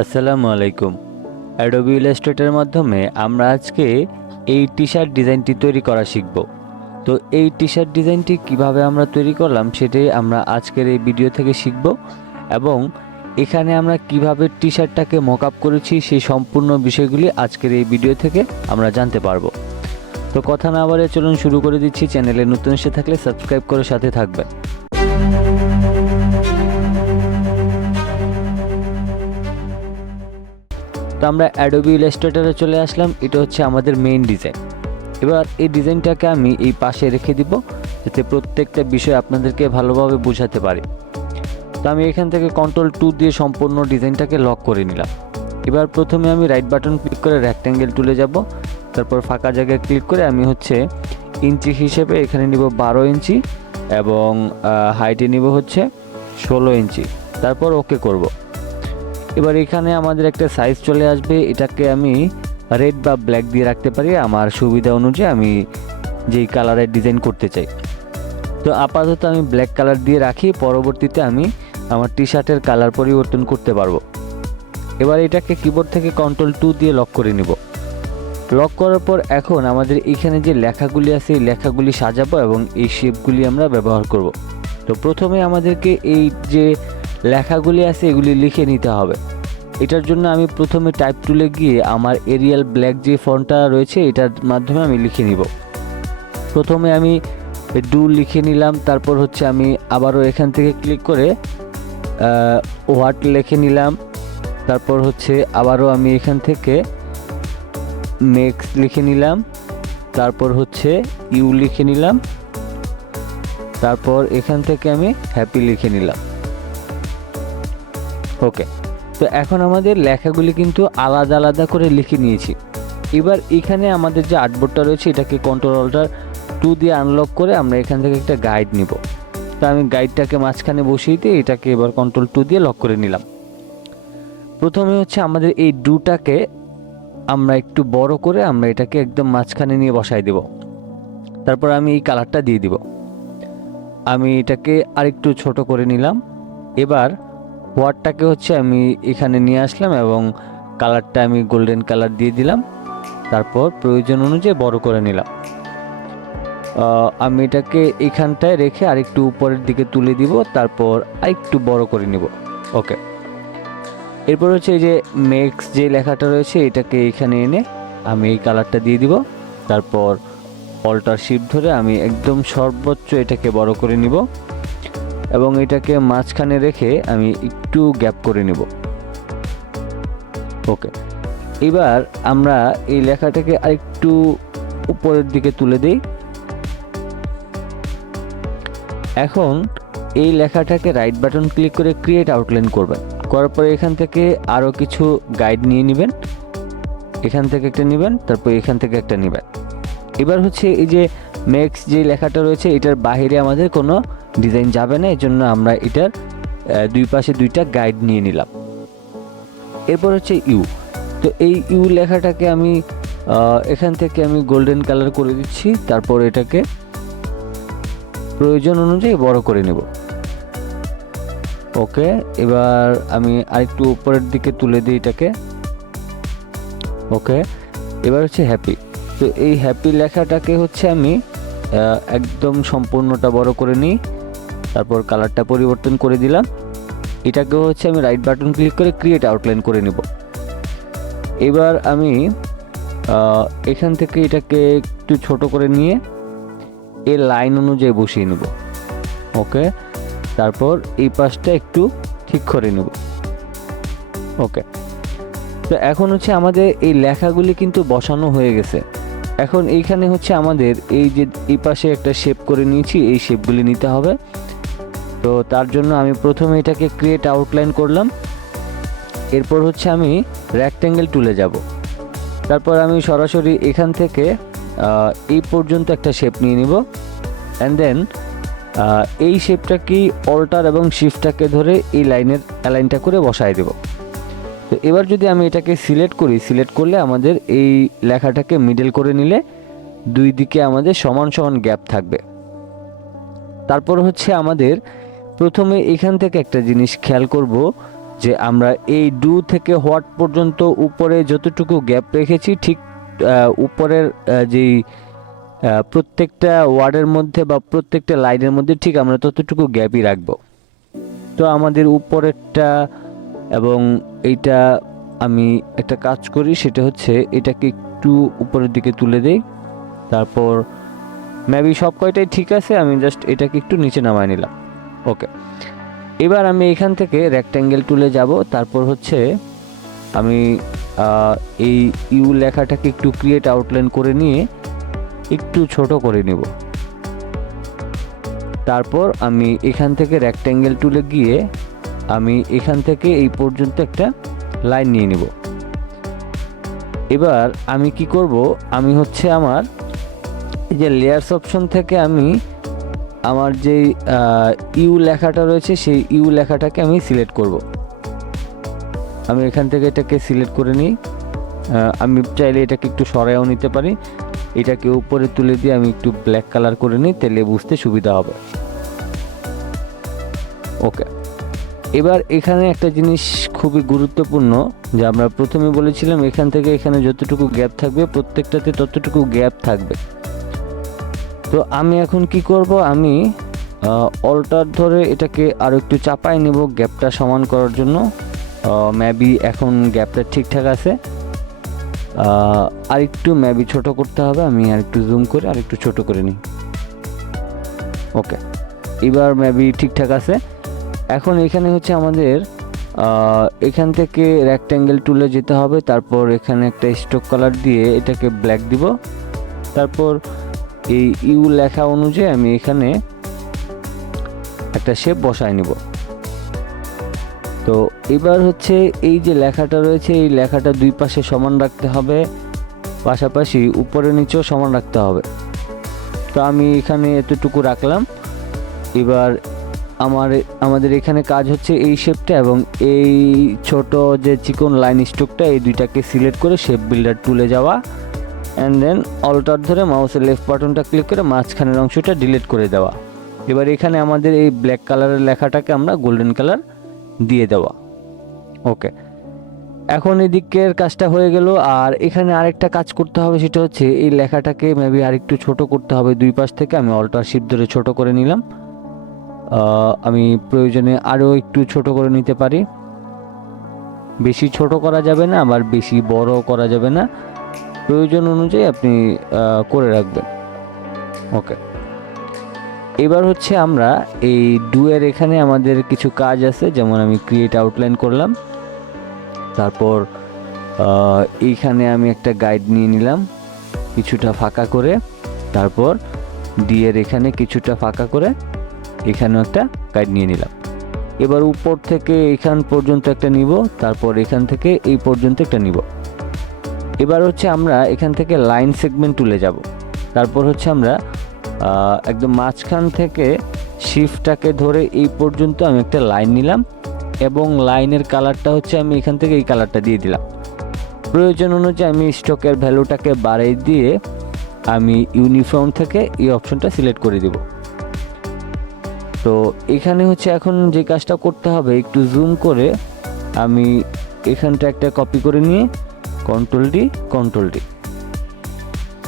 আসসালামু আলাইকুম। অ্যাডোবি ইলাস্ট্রেটরের মাধ্যমে আমরা আজকে এই টি-শার্ট ডিজাইনটি তৈরি করা শিখব। তো এই টি-শার্ট ডিজাইনটি কিভাবে আমরা তৈরি করলাম সেটাই আমরা আজকের এই ভিডিও থেকে শিখব, এবং এখানে আমরা কিভাবে টি-শার্টটাকে মকআপ করেছি সেই সম্পূর্ণ বিষয়গুলি আজকের এই ভিডিও থেকে আমরা জানতে পারবো। তো কথা না বলে চলুন শুরু করে দিচ্ছি। চ্যানেলে নতুন এসে থাকলে সাবস্ক্রাইব করে সাথে থাকবেন। তো আমরা অ্যাডোবি ইলাস্ট্রেটরে চলে আসলাম। এটা হচ্ছে আমাদের মেইন ডিজাইন। এবার এই ডিজাইনটাকে আমি এই পাশে রেখে দিব, যাতে প্রত্যেকটা বিষয় আপনাদেরকে ভালোভাবে বোঝাতে পারি। তো আমি এখান থেকে Ctrl+2 দিয়ে সম্পূর্ণ ডিজাইনটাকে লক করে নিলাম। এবার প্রথমে আমি রাইট বাটন ক্লিক করে রেক্ট্যাঙ্গেল টুলে যাব, তারপর ফাঁকা জায়গায় ক্লিক করে আমি হচ্ছে ইঞ্চি হিসেবে এখানে নিব 12 ইঞ্চি এবং হাইটে নিব হচ্ছে 16 ইঞ্চি, তারপর ওকে করব। এবার এখানে আমাদের একটা সাইজ চলে আসবে, এটাকে আমি রেড বা ব্ল্যাক দিয়ে রাখতে পারি আমার সুবিধা অনুযায়ী, আমি যেই কালারের ডিজাইন করতে চাই। তো আপাতত আমি ব্ল্যাক কালার দিয়ে রাখি, পরবর্তীতে আমি আমার টি-শার্টের কালার পরিবর্তন করতে পারবো। এবার এটাকে কিবোর্ড থেকে Ctrl+2 দিয়ে লক করে নিব। লক করার পর এখন আমাদের এখানে যে লেখাগুলি আছে এই লেখাগুলি সাজাবো এবং এই শেপগুলি আমরা ব্যবহার করব। তো প্রথমে আমাদেরকে এই যে লেখাগুলি আছে এগুলি লিখে নিতে হবে। এটার জন্য আমি প্রথমে টাইপ টুলে গিয়ে আমার এরিয়াল ব্ল্যাক যে ফন্টটা রয়েছে এটার মাধ্যমে আমি লিখে নিব। প্রথমে আমি ডু লিখে নিলাম, তারপর হচ্ছে আমি আবারও এখান থেকে ক্লিক করে হোয়াট লিখে নিলাম, তারপর হচ্ছে আবারও আমি এখান থেকে মেক্স লিখে নিলাম, তারপর হচ্ছে ইউ লিখে নিলাম, তারপর এখান থেকে আমি হ্যাপি লিখে নিলাম। ওকে, তো এখন আমাদের লেখাগুলি কিন্তু আলাদা আলাদা করে লিখে নিয়েছি। এবার এখানে আমাদের যে আর্টবোর্ডটা রয়েছে এটাকে Ctrl+2 দিয়ে আনলক করে আমরা এখান থেকে একটা গাইড নিব। তো আমি গাইডটাকে মাঝখানে বসিয়ে দিয়ে এটাকে এবার Ctrl+2 দিয়ে লক করে নিলাম। প্রথমে হচ্ছে আমাদের এই ডুটাকে আমরা একটু বড় করে আমরা এটাকে একদম মাঝখানে নিয়ে বসাই দেব। তারপর আমি এই কালারটা দিয়ে দিব। আমি এটাকে আরেকটু ছোট করে নিলাম। এবার হোয়াটটাকে হচ্ছে আমি এখানে নিয়ে আসলাম এবং কালারটা আমি গোল্ডেন কালার দিয়ে দিলাম, তারপর প্রয়োজন অনুযায়ী বড় করে নিলাম। আমি এটাকে এখানটায় রেখে আরেকটু উপরের দিকে তুলে দিব, তারপর আরেকটু বড় করে নিব। ওকে, এরপর হচ্ছে এই যে মেক্স যে লেখাটা রয়েছে এটাকে এখানে এনে আমি এই কালারটা দিয়ে দিব, তারপর অল্টার শিফট ধরে আমি একদম সর্বোচ্চ এটাকে বড় করে নিব এবং এটাকে মাঝখানে রেখে আমি একটু গ্যাপ করে নিব। ওকে, এবার আমরা এই লেখাটাকে আরেকটু উপরের দিকে তুলে দিই। এখন এই লেখাটাকে রাইট বাটন ক্লিক করে ক্রিয়েট আউটলাইন করবেন। করার পরে এখান থেকে আরও কিছু গাইড নিয়ে নেবেন, এখান থেকে একটা নেবেন, তারপর এখান থেকে একটা নেবেন। এবার হচ্ছে এই যে মেক্স যে লেখাটা রয়েছে এটার বাইরে আমাদের কোনো ডিজাইন যাবে না, এই জন্য আমরা এটার দুই পাশে দুইটা গাইড নিয়ে নিলাম। এরপর হচ্ছে ইউ। তো এই ইউ লেখাটাকে আমি এখান থেকে আমি গোল্ডেন কালার করে দিচ্ছি, তারপর এটাকে প্রয়োজন অনুযায়ী বড় করে নেব। ওকে, এবার আমি আরেকটু উপরের দিকে তুলে দিই এটাকে। ওকে, এবার হচ্ছে হ্যাপি। তো এই হ্যাপি লেখাটাকে হচ্ছে আমি একদম সম্পূর্ণটা বড় করে নিই, তারপর কালারটা পরিবর্তন করে দিলাম। এটাকে হচ্ছে আমি রাইট বাটন ক্লিক করে ক্রিয়েট আউটলাইন করে নেব। এবার আমি এখান থেকে এটাকে একটু ছোট করে নিয়ে এর লাইন অনুযায়ী বসিয়ে নেব। ওকে, তারপর এই পাশটা একটু ঠিক করে নেব। ওকে, তো এখন হচ্ছে আমাদের এই লেখাগুলি কিন্তু বসানো হয়ে গেছে। এখন এইখানে হচ্ছে আমাদের এই যে এই পাশে একটা শেপ করে নিয়েছি, এই শেপগুলি নিতে হবে। তো তার জন্য আমি প্রথমে এটাকে ক্রিয়েট আউটলাইন করলাম, এরপর হচ্ছে আমি রেক্ট্যাঙ্গেল টুলে যাব, তারপর আমি সরাসরি এখান থেকে এই পর্যন্ত একটা শেপ নিয়ে নিব, অ্যান্ড দেন এই শেপটাকে অল্টার এবং শিফটটাকে ধরে এই লাইনের অ্যালাইনটা করে বসায় দেব। তো এবার যদি আমি এটাকে সিলেক্ট করি, সিলেক্ট করলে আমাদের এই লেখাটাকে মিডল করে নিলে দুই দিকে আমাদের সমান সমান গ্যাপ থাকবে। তারপর হচ্ছে আমাদের প্রথমে এখান থেকে একটা জিনিস খেয়াল করব যে আমরা এই ডু থেকে হোয়াট পর্যন্ত উপরে যতটুকু গ্যাপ রেখেছি ঠিক উপরের যেই প্রত্যেকটা ওয়ার্ডের মধ্যে বা প্রত্যেকটা লাইনের মধ্যে ঠিক আমরা ততটুকু গ্যাপই রাখবো। তো আমাদের উপরেরটা এবং এইটা আমি একটা কাজ করি, সেটা হচ্ছে এটাকে একটু উপরের দিকে তুলে দেই, তারপর মেবি সব কয়টাই ঠিক আছে, আমি জাস্ট এটাকে একটু নিচে নামায় নিলাম। ওকে, এবার আমি এখান থেকে রেক্ট্যাঙ্গেল টুলে যাব, তারপর হচ্ছে আমি এই ইউ লেখাটাকে একটু ক্রিয়েট আউটলাইন করে নিয়ে একটু ছোট করে নিব। তারপর আমি এখান থেকে রেক্ট্যাঙ্গেল টুলে গিয়ে আমি এখান থেকে এই পর্যন্ত একটা লাইন নিয়ে নিব। এবার আমি কি করব, আমি হচ্ছে আমার এই যে লেয়ার্স অপশন থেকে আমি আমার যে ইউ লেখাটা রয়েছে সেই ইউ লেখাটাকে আমি সিলেক্ট করব। আমি এখান থেকে এটাকে সিলেক্ট করে নিই। আমি চাইলে এটাকে একটু সরাইও নিতে পারি। এটাকে উপরে তুলে দিয়ে আমি একটু ব্ল্যাক কালার করে নিই, তাহলে বুঝতে সুবিধা হবে। ওকে, এবার এখানে একটা জিনিস খুবই গুরুত্বপূর্ণ, যে আমরা প্রথমে বলেছিলাম এখান থেকে এখানে যতটুকু গ্যাপ থাকবে প্রত্যেকটাতে ততটুকু গ্যাপ থাকবে। তো আমি এখন কি করব, আমি অল্টার ধরে এটাকে আরও একটু চাপাই নেব গ্যাপটা সমান করার জন্য। মেবি এখন গ্যাপটা ঠিকঠাক আছে, আর একটু মেবি ছোট করতে হবে। আমি আর একটু জুম করে আর একটু ছোট করে নিই। ওকে, এবার মেবি ঠিকঠাক আছে। এখন এখানে হচ্ছে আমাদের এখান থেকে রেক্ট্যাঙ্গেল টুলে যেতে হবে, তারপর এখানে একটা স্ট্রোক কালার দিয়ে এটাকে ব্ল্যাক দিব, তারপর এই ইউ লেখা অনুযায়ী আমি এখানে একটা শেপ বসায় নিব। তো এবার হচ্ছে এই যে লেখাটা রয়েছে এই লেখাটা দুই পাশে সমান রাখতে হবে, পাশাপাশি উপরে নিচেও সমান রাখতে হবে। তো আমি এখানে এতটুকু রাখলাম। এবার আমাদের এখানে কাজ হচ্ছে এই শেপটা এবং এই ছোট যে চিকন লাইন স্ট্রোকটা, এই দুইটাকে সিলেক্ট করে শেপ বিল্ডার টুলে যাওয়া, অ্যান্ড দেন অল্টার ধরে মাউসের লেফট বাটনটা ক্লিক করে মাঝখানের অংশটা ডিলিট করে দেওয়া। এবার এখানে আমাদের এই ব্ল্যাক কালারের লেখাটাকে আমরা গোল্ডেন কালার দিয়ে দেওয়া। ওকে, এখন এই দিকের কাজটা হয়ে গেল। আর এখানে আরেকটা কাজ করতে হবে, সেটা হচ্ছে এই লেখাটাকে মেবি আরেকটু ছোট করতে হবে দুই পাশ থেকে। আমি অল্টার শিফট ধরে ছোট করে নিলাম। আমি প্রয়োজনে আরও একটু ছোট করে নিতে পারি। বেশি ছোট করা যাবে না, আবার বেশি বড় করা যাবে না, প্রয়োজন অনুযায়ী আপনি করে রাখবেন। ওকে, এবার হচ্ছে আমরা এই ডুয়ের এখানে আমাদের কিছু কাজ আছে, যেমন আমি ক্রিয়েট আউটলাইন করলাম, তারপর এইখানে আমি একটা গাইড নিয়ে নিলাম কিছুটা ফাঁকা করে, তারপর ডি এর এখানে কিছুটা ফাঁকা করে এখানেও একটা গাইড নিয়ে নিলাম। এবার উপর থেকে এখান পর্যন্ত একটা নিব, তারপর এখান থেকে এই পর্যন্ত একটা নিব। এবার হচ্ছে আমরা এখান থেকে লাইন সেগমেন্ট তুলে যাব, তারপর হচ্ছে আমরা একদম মাঝখান থেকে শিফটটাকে ধরে এই পর্যন্ত আমি একটা লাইন নিলাম এবং লাইনের কালারটা হচ্ছে আমি এখান থেকে এই কালারটা দিয়ে দিলাম। প্রয়োজন অনুযায়ী আমি স্ট্রোকের ভ্যালুটাকে বাড়িয়ে দিয়ে আমি ইউনিফর্ম থেকে এই অপশনটা সিলেক্ট করে দেব। তো এখানে হচ্ছে এখন যে কাজটা করতে হবে, একটু জুম করে আমি এখানটা একটা কপি করে নিয়ে কন্ট্রোল ডি,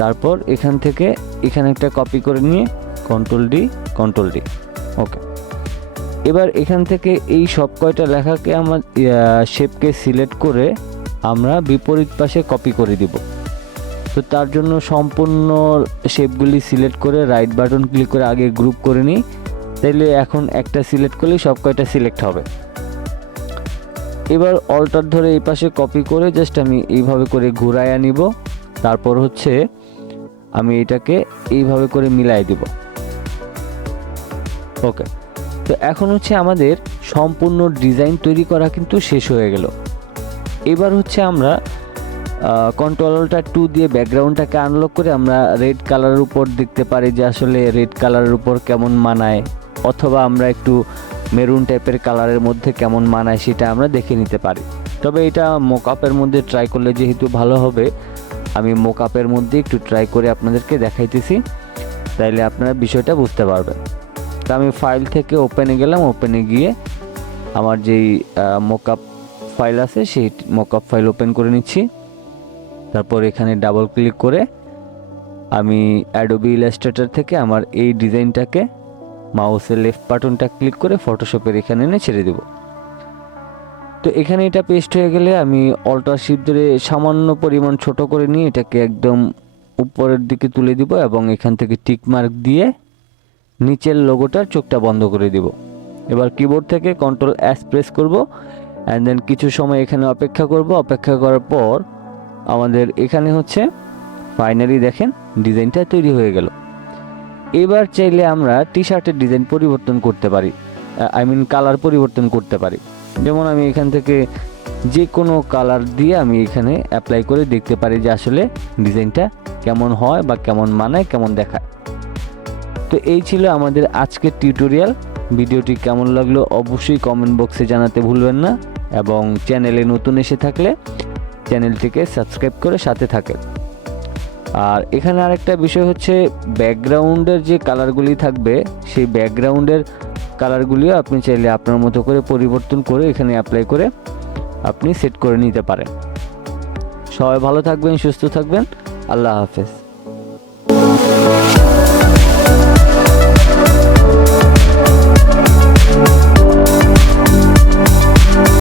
তারপর এখান থেকে এখানে একটা কপি করে নিয়ে কন্ট্রোল ডি। ওকে, এবার এখান থেকে এই সব কয়টা লেখাকে আমার শেপকে সিলেক্ট করে আমরা বিপরীত পাশে কপি করে দিব। তো তার জন্য সম্পূর্ণ শেপগুলি সিলেক্ট করে রাইট বাটন ক্লিক করে আগে গ্রুপ করে নিই, তাইলে এখন একটা সিলেক্ট করলেই সব কয়টা সিলেক্ট হবে। এবার অল্টার ধরে এই পাশে কপি করে জাস্ট আমি এইভাবে করে ঘুরাইয়া নিব, তারপর হচ্ছে আমি এটাকে এইভাবে করে মিলাই দিব। ওকে, তো এখন হচ্ছে আমাদের সম্পূর্ণ ডিজাইন তৈরি করা কিন্তু শেষ হয়ে গেল। এবার হচ্ছে আমরা কন্ট্রোল-2 দিয়ে ব্যাকগ্রাউন্ডটাকে আনলক করে আমরা রেড কালারের উপর দেখতে পারি যে আসলে রেড কালারের উপর কেমন মানায়, অথবা আমরা একটু মেরুন টাইপের কালারের মধ্যে কেমন মানায় সেটা আমরা দেখে নিতে পারি। তবে এটা মোকআপের মধ্যে ট্রাই করলে যেহেতু ভালো হবে, আমি মোকআপের মধ্যে একটু ট্রাই করে আপনাদেরকে দেখাইতেছি, তাইলে আপনারা বিষয়টা বুঝতে পারবেন। তো আমি ফাইল থেকে ওপেনে গেলাম, ওপেনে গিয়ে আমার যেই মকআপ ফাইল আছে সেই মকআপ ফাইল ওপেন করে নিচ্ছি। তারপর এখানে ডাবল ক্লিক করে আমি অ্যাডোবি ইলাস্ট্রেটর থেকে আমার এই ডিজাইনটাকে মাউসের লেফট বাটনটা ক্লিক করে ফটোশপের এখানে এনে ছেড়ে দেব। তো এখানে এটা পেস্ট হয়ে গেলে আমি অল্টার শিফট ধরে সামান্য পরিমাণ ছোট করে নিয়ে এটাকে একদম উপরের দিকে তুলে দিব এবং এখান থেকে টিক মার্ক দিয়ে নিচের লোগোটার চোখটা বন্ধ করে দেব। এবার কিবোর্ড থেকে Ctrl+S প্রেস করব অ্যান্ড দেন কিছু সময় এখানে অপেক্ষা করব। অপেক্ষা করার পর আমাদের এখানে হচ্ছে ফাইনালি দেখেন ডিজাইনটা তৈরি হয়ে গেল। এবার চাইলে আমরা টি শার্টের ডিজাইন পরিবর্তন করতে পারি, কালার পরিবর্তন করতে পারি। যেমন আমি এখান থেকে যে কোনো কালার দিয়ে আমি এখানে অ্যাপ্লাই করে দেখতে পারি যে আসলে ডিজাইনটা কেমন হয় বা কেমন মানায়, কেমন দেখায়। তো এই ছিল আমাদের আজকের টিউটোরিয়াল। ভিডিওটি কেমন লাগলো অবশ্যই কমেন্ট বক্সে জানাতে ভুলবেন না এবং চ্যানেলে নতুন এসে থাকলে চ্যানেলটিকে সাবস্ক্রাইব করে সাথে থাকেন। আর এখানে আরেকটা বিষয় হচ্ছে ব্যাকগ্রাউন্ডের যে কালারগুলি থাকবে সেই ব্যাকগ্রাউন্ডের কালারগুলিও আপনি চাইলে আপনার মতো করে পরিবর্তন করে এখানে অ্যাপ্লাই করে আপনি সেট করে নিতে পারেন। সবাই ভালো থাকবেন, সুস্থ থাকবেন। আল্লাহ হাফেজ।